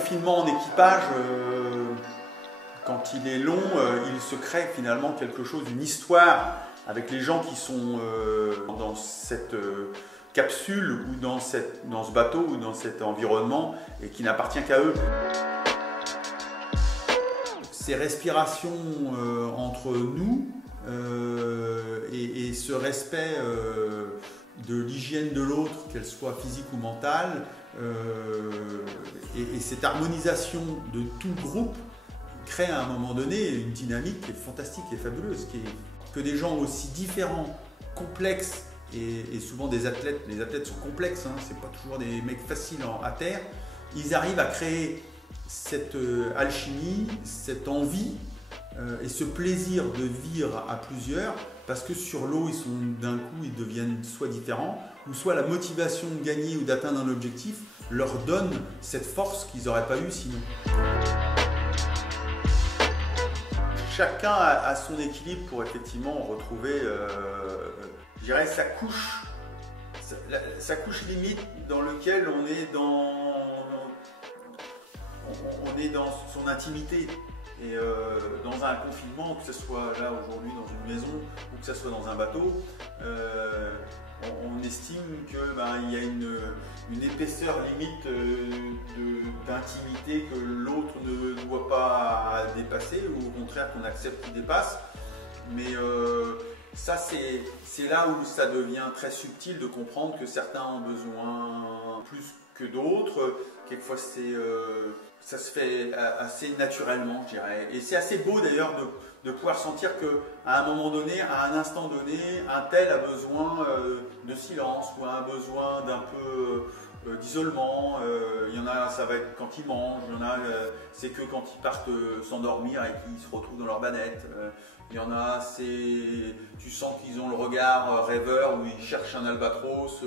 confinement en équipage, quand il est long, il se crée finalement quelque chose, une histoire avec les gens qui sont dans cette capsule ou dans ce bateau ou dans cet environnement et qui n'appartient qu'à eux. Ces respirations entre nous et ce respect de l'hygiène de l'autre, qu'elle soit physique ou mentale, et cette harmonisation de tout le groupe crée à un moment donné une dynamique qui est fantastique et fabuleuse, que des gens aussi différents, complexes, et souvent des athlètes, les athlètes sont complexes, hein, c'est pas toujours des mecs faciles à terre, ils arrivent à créer cette alchimie, cette envie et ce plaisir de vivre à plusieurs, parce que sur l'eau, d'un coup, ils deviennent soit différents, ou soit la motivation de gagner ou d'atteindre un objectif leur donne cette force qu'ils n'auraient pas eu sinon. Chacun a son équilibre pour effectivement retrouver, je dirais, sa couche limite dans laquelle on est dans son intimité. Et dans un confinement, que ce soit là aujourd'hui dans une maison ou que ce soit dans un bateau, on estime qu'il y a une épaisseur limite d'intimité que l'autre ne doit pas dépasser, ou au contraire qu'on accepte qu'il dépasse. Mais ça, c'est là où ça devient très subtil de comprendre que certains ont besoin plus que d'autres. Quelquefois, ça se fait assez naturellement, je dirais. Et c'est assez beau d'ailleurs de pouvoir sentir qu'à un moment donné, à un instant donné, un tel a besoin de silence ou a un besoin d'un peu d'isolement. Il y en a, ça va être quand ils mangent, il y en a, c'est que quand ils partent s'endormir et qu'ils se retrouvent dans leur banette. Il y en a, tu sens qu'ils ont le regard rêveur où ils cherchent un albatros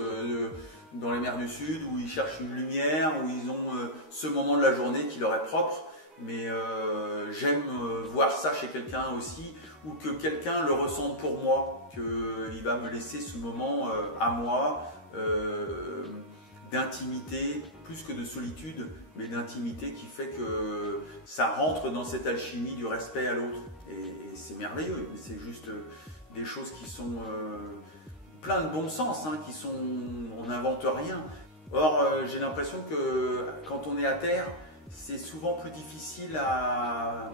dans les mers du Sud, où ils cherchent une lumière, où ils ont ce moment de la journée qui leur est propre. Mais j'aime voir ça chez quelqu'un aussi, ou que quelqu'un le ressente pour moi, qu'il va me laisser ce moment à moi, d'intimité, plus que de solitude, mais d'intimité qui fait que ça rentre dans cette alchimie du respect à l'autre. Et c'est merveilleux, c'est juste des choses qui sont plein de bon sens, hein, on n'invente rien. Or, j'ai l'impression que quand on est à terre, c'est souvent plus difficile à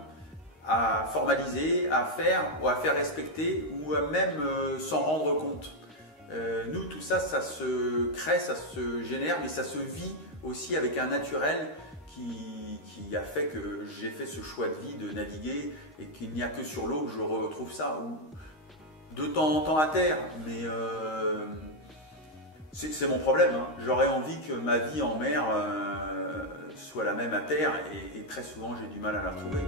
formaliser, à faire ou à faire respecter, ou à même s'en rendre compte. Nous, tout ça, ça se crée, ça se génère, mais ça se vit aussi avec un naturel qui a fait que j'ai fait ce choix de vie de naviguer et qu'il n'y a que sur l'eau que je retrouve ça, ou de temps en temps à terre, mais c'est mon problème, hein. J'aurais envie que ma vie en mer soit la même à terre et très souvent j'ai du mal à la retrouver.